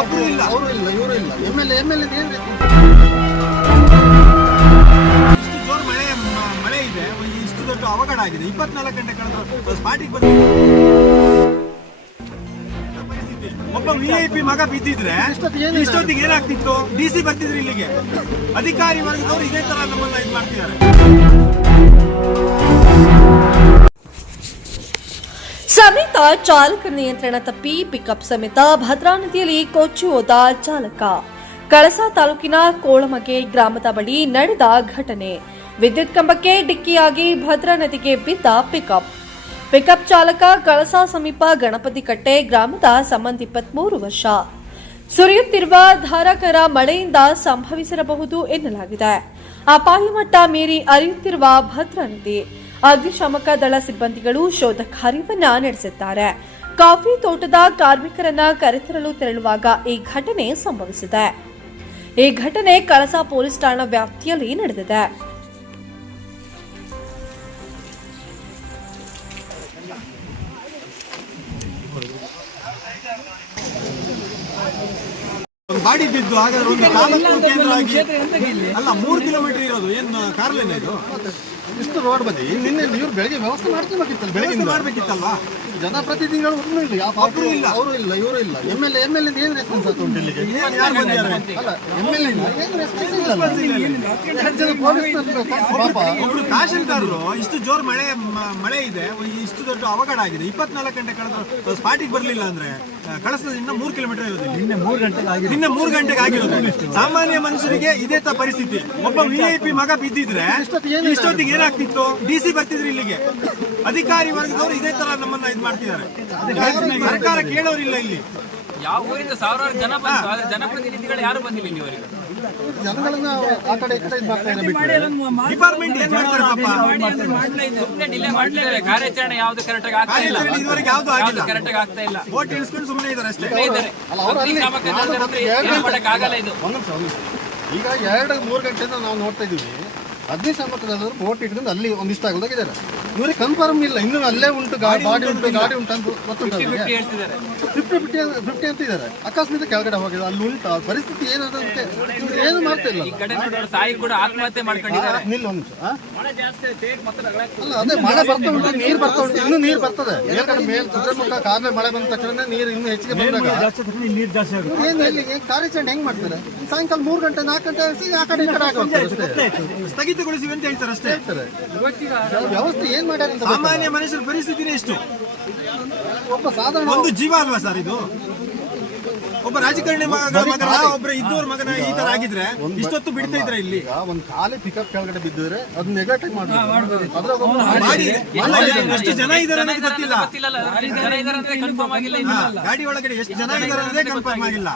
ಒಬ್ರು ಇಲ್ಲ, ಅವರು ಇಲ್ಲ, ಇವರು ಇಲ್ಲ. ಎಮ್.ಎಲ್.ಎ ಏನ್ರಿ ಇಷ್ಟು ಜೋರು ಮಳೆ ಇದೆ, ಇಷ್ಟು ದೊಡ್ಡ ಅವಘಡ ಆಗಿದೆ. 24 ಗಂಟೆ ಕಳೆದ್ರು ಸ್ಪಾಟಿಗೆ ಬಂದ ಒಬ್ಬ VIP ಮಗ ಬಿದ್ದಿದ್ರೆ ಇಷ್ಟೊತ್ತಿಗೆ ಏನಾಗ್ತಿತ್ತು? DC ಬರ್ತಿದ್ರು ಇಲ್ಲಿಗೆ. ಅಧಿಕಾರಿ ವರ್ಗದವರು ಇದೇ ತರ ನಮ್ಮನ್ನ ಇದು ಮಾಡ್ತಿದ್ದಾರೆ. ಸಮೇತ ಚಾಲಕ ನಿಯಂತ್ರಣ ತಪ್ಪಿ ಪಿಕಪ್ ಸಮೇತ ಭದ್ರಾ ನದಿಯಲ್ಲಿ ಕೊಚ್ಚಿ ಹೋದ ಚಾಲಕ. ಕಳಸಾ ತಾಲೂಕಿನ ಕೋಳಮಗೆ ಗ್ರಾಮದ ಬಳಿ ನಡೆದ ಘಟನೆ. ವಿದ್ಯುತ್ ಕಂಬಕ್ಕೆ ಡಿಕ್ಕಿಯಾಗಿ ಭದ್ರಾ ನದಿಗೆ ಬಿದ್ದ ಪಿಕಪ್ ಚಾಲಕ ಕಳಸಾ ಸಮೀಪ ಗಣಪತಿ ಕಟ್ಟೆ ಗ್ರಾಮದ ಸಂಬಂಧ 23 ವರ್ಷ. ಸುರಿಯುತ್ತಿರುವ ಧಾರಾಕಾರ ಮಳೆಯಿಂದ ಸಂಭವಿಸಿರಬಹುದು ಎನ್ನಲಾಗಿದೆ. ಅಪಾಯ ಮಟ್ಟ ಮೀರಿ ಹರಿಯುತ್ತಿರುವ ಭದ್ರಾ ನದಿ. ಅಗ್ನಿಶಾಮಕ ದಳ ಸಿಬ್ಬಂದಿಗಳು ಶೋಧ ಕಾರ್ಯವನ್ನ ನಡೆಸಿದ್ದಾರೆ. ಕಾಫಿ ತೋಟದ ಕಾರ್ಮಿಕರನ್ನ ಕರೆತರಲು ತೆರಳುವಾಗ ಈ ಘಟನೆ ಸಂಭವಿಸಿದೆ. ಈ ಘಟನೆ ಕಳಸಾ ಪೊಲೀಸ್ ಠಾಣಾ ವ್ಯಾಪ್ತಿಯಲ್ಲಿ ನಡೆದಿದೆ. ಒಂದು ಬಾಡಿ ಬಿದ್ದು ಹಾಗಾದ್ರೆ ಒಂದು ತಾಲೂಕು ಕೇಂದ್ರ ಆಗಿ ಅಲ್ಲ 3 ಕಿಲೋಮೀಟರ್ ಇರೋದು ಏನು ಕಾರ್ಲೇನ ಇದು? ಇಷ್ಟು ರೋಡ್ ಬದಿ ನಿನ್ನೆ ಇವ್ರು ಬೆಳಗ್ಗೆ ವ್ಯವಸ್ಥೆ ಮಾಡ್ಕೋಬೇಕಿತ್ತಲ್ಲ, ಬೆಳಗ್ಗೆ ಮಾಡ್ಬೇಕಿತ್ತಲ್ವಾ? ಜನಪ್ರತಿನಿಧಿಗಳು ಒಬ್ರು ಇಲ್ಲ, ಅವರು ಇಲ್ಲ, ಇವರು ಇಲ್ಲ. ಎಮ್.ಎಲ್.ಎ ಏನು ರೆಸ್ಪಾನ್ಸ್ ಆಗ್ತಾ ಉಂಟು ಇಲ್ಲಿಗೆ? ಯಾರು ಬಂದಿದ್ದಾರೆ? ಅಲ್ಲ ಎಮ್.ಎಲ್.ಎ ಏನು ರೆಸ್ಪಾನ್ಸ್ ಇಲ್ಲ. ಒಬ್ರು ತಹಶೀಲ್ದಾರರು ಇಷ್ಟು ಜೋರು ಮಳೆ ಇದೆ, ಇಷ್ಟು ದೊಡ್ಡ ಅವಘಡ ಆಗಿದೆ. 24 ಗಂಟೆ ಕಳೆದ್ರು ಸ್ಪಾಟಿಗೆ ಬರಲಿಲ್ಲ ಅಂದ್ರೆ ಕಳಸದಿಂದ 3 ಕಿಲೋಮೀಟರ್ ಇರೋದು. ನಿನ್ನೆ 3 ಗಂಟೆಗೆ ಆಗಿರೋದು. ಸಾಮಾನ್ಯ ಮನುಷ್ಯರಿಗೆ ಇದೇ ತರ ಪರಿಸ್ಥಿತಿ. ಒಬ್ಬ VIP ಮಗ ಬಿದ್ದಿದ್ರೆ ಇಷ್ಟೊತ್ತಿಗೆ ಏನಾಗ್ತಿತ್ತು? DC ಬರ್ತಿದ್ರು ಇಲ್ಲಿಗೆ. ಅಧಿಕಾರಿ ವರ್ಗದವರು ಇದೇ ತರ ನಮ್ಮನ್ನ ಇದು ಮಾಡ್ತಿದ್ದಾರೆ. ಸರ್ಕಾರ ಕೇಳೋರಿಲ್ಲ ಇಲ್ಲಿ. ಯಾವ ಊರಿಂದ ಸಾವಿರಾರು ಜನ ಬಂದು ಆದ್ರೆ ಜನಪ್ರತಿನಿಧಿಗಳು ಯಾರು ಬಂದಿಲ್ಲ ಇಲ್ಲಿವರೆಗೆ. ಜನಗಳನ್ನ ಆ ಕಡೆ ಈ ಕಡೆ ಡಿಪಾರ್ಟ್ಮೆಂಟ್ ಏನ್ ಮಾಡ್ತಾರೆ ಪಾಪ? ಸುಮ್ಮನೆ ಡಿಲೇ ಮಾಡ್ತಿದ್ದಾರೆ. ಕಾರ್ಯಾಚರಣೆ ಯಾವ್ದು ಕರೆಕ್ಟ್ ಆಗಿ ಆಗ್ತಾ ಇಲ್ಲ. ಇದುವರೆಗೆ ಯಾವ್ದು ಆಗಿಲ್ಲ, ಕರೆಕ್ಟ್ ಆಗಿ ಆಗ್ತಾ ಇಲ್ಲ. ವೋಟ್ ಇಳಿಸ್ಕೊಂಡು ಸುಮ್ಮನೆ ಇದ್ದಾರೆ ಅಷ್ಟೇ. ಆಗಲ್ಲ ಇದು. ಈಗ 2-3 ಗಂಟೆಯಿಂದ ನಾವು ನೋಡ್ತಾ ಇದೀವಿ. ಅಗ್ನಿಶಾಮಕ ದಳದವರು ಬೋಟ್ ಇಟ್ಕೊಂಡು ಅಲ್ಲಿ ಒಂದಿಷ್ಟ ಆಗೋದಾಗಿದ್ದಾರೆ. ಇವ್ರಿಗೆ ಕನ್ಫರ್ಮ್ ಇಲ್ಲ, ಇನ್ನೂ ಅಲ್ಲೇ ಉಂಟು, ಗಾಡಿ ಉಂಟು ಅಂತ ಗೊತ್ತುಂಟು. 50 ಅಂತಿದ್ದಾರೆ. ಅಕಸ್ಮಾತ್ ಕೆಳಗಡೆ ಹೋಗಿದೆ, ಅಲ್ಲಿ ಉಂಟು ಪರಿಸ್ಥಿತಿ ಏನಾದಂತೆ ಏನು ಮಾಡ್ತಾ ಇಲ್ಲ. ತಾಯಿ ಕೂಡ ಆತ್ಮಹತ್ಯೆ ಮಾಡ್ಕೊಂಡಿದ್ದಾರೆ. ನಿಲ್ಲ ಒಂದು ಅಲ್ಲ, ಅದೇ ಮಳೆ ಬರ್ತಾ ಉಂಟು, ನೀರು ಬರ್ತಾ ಉಂಟು, ಇನ್ನೂ ನೀರು ಬರ್ತದೆ. ಮೇಲೆ ಕುದುರೆಮುಖ ಕಾಲೇ ಮಳೆ ಬಂದ ತಕ್ಷಣ ನೀರು ಇನ್ನೂ ಹೆಚ್ಚಿಗೆ ಬಂದಾಗ ಏನು ಇಲ್ಲಿ ಕಾರ್ಯಾಚರಣೆ ಹೆಂಗ್ ಮಾಡ್ತಾರೆ? ಸಾಯಂಕಾಲ 3 ಗಂಟೆ 4 ಗಂಟೆ ಆ ಕಡೆ ಈ ಕಡೆ ಆಗುತ್ತೆ. ಸ್ಥಗಿತಗೊಳಿಸಿ ಅಂತ ಹೇಳ್ತಾರೆ ಅಷ್ಟೇ. ವ್ಯವಸ್ಥೆ ಏನ್ ಮಾಡ್ಯಾರ? ಸಾಮಾನ್ಯ ಮನುಷ್ಯರ ಪರಿಸ್ಥಿತಿನೇ ಎಷ್ಟು? ಒಬ್ಬ ಸಾಧಾರಣ ಒಂದು ಜೀವ ಅಲ್ವಾ ಸರ್ ಇದು? ಒಬ್ಬ ರಾಜಕಾರಣಿ ಮಗನ ಒಬ್ಬರ ಇದ್ದವ್ರ ಮಗನ ಈ ತರ ಆಗಿದ್ರೆ ಇಷ್ಟೊತ್ತು ಬಿಡ್ತಾ ಇದ್ರೆ ಇಲ್ಲಿ ಒಂದು ಖಾಲಿ ಪಿಕಪ್ ಕೆಳಗಡೆ ಬಿದ್ದಿದ್ರೆ ಅದನ್ನ ನೆಗ್ಲೆಕ್ಟ್ ಮಾಡಬಹುದು. ಎಷ್ಟು ಜನ ಇದಾರೆ ಅನ್ನೋದು ಗೊತ್ತಿಲ್ಲ. ಗಾಡಿ ಒಳಗಡೆ ಎಷ್ಟು ಜನ ಇದಾರೆ ಅನ್ನೋದೇ ಕನ್ಫರ್ಮ್ ಆಗಿಲ್ಲ.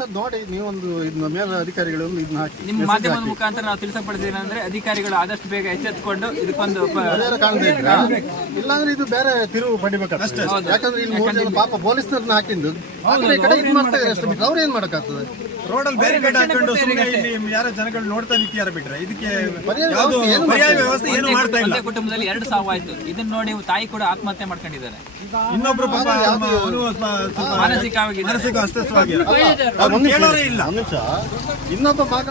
ಸರ್ ನೋಡಿ, ನೀವೊಂದು ಇದನ್ನ ಮೇಲೆ ಅಧಿಕಾರಿಗಳು ಇದನ್ನ ಹಾಕಿ ನಿಮ್ಮ ಮಾಧ್ಯಮದ ಮುಖಾಂತರ ನಾವು ತಿಳಿಸಪಡಿಸಿದ್ರೆ ಅಂದ್ರೆ ಅಧಿಕಾರಿಗಳು ಆದಷ್ಟು ಬೇಗ ಎಚ್ಚೆತ್ತುಕೊಂಡು ಇದಕ್ಕೊಂದು ಇಲ್ಲಾಂದ್ರೆ ಇದು ಬೇರೆ ತಿರುವು ಪಡಿಬೇಕಾಗ್ತದೆ. ಯಾಕಂದ್ರೆ ಇಲ್ಲಿ 3 ಜನ ಪಾಪ ಪೊಲೀಸ್ನವ್ರನ್ನ ಹಾಕಿದ್ದು ಆ ಕಡೆ ಇದು ಮಾಡ್ತಾ ಇದ್ದಾರೆ ಅಷ್ಟು ಬಿಟ್ಟರೆ ಅವ್ರು ಏನ್ ಮಾಡಕ್ಕಾಗ್ತದೆ? ರೋಡಲ್ಲಿ ಬ್ಯಾರಿಕೇಡ್ ಹಾಕೊಂಡು ಸುಮ್ಮನೆ ಇಲ್ಲಿ ಯಾರೋ ಜನಗಳು ನೋಡ್ತಾ ನಿಂತಿದ್ದಾರೆ ಬಿಟ್ರೆ ಇದಕ್ಕೆ ಪರ್ಯಾಯ ವ್ಯವಸ್ಥೆ ಏನು ಮಾಡ್ತಾ ಇಲ್ಲ. ಕುಟುಂಬದಲ್ಲಿ 2 ಸಾವು ಆಯ್ತು. ಇದನ್ನ ನೋಡಿ ತಾಯಿ ಕೂಡ ಆತ್ಮಹತ್ಯೆ ಮಾಡ್ಕೊಂಡಿದ್ದಾರೆ. ಇನ್ನೊಬ್ರು ಪಾಪ ಮಾನಸಿಕವಾಗಿ ಅಸ್ವಸ್ಥವಾಗಿ ಕೇಳೋರೇ ಇಲ್ಲ. ಇನ್ನೊಬ್ಬ ಮಗ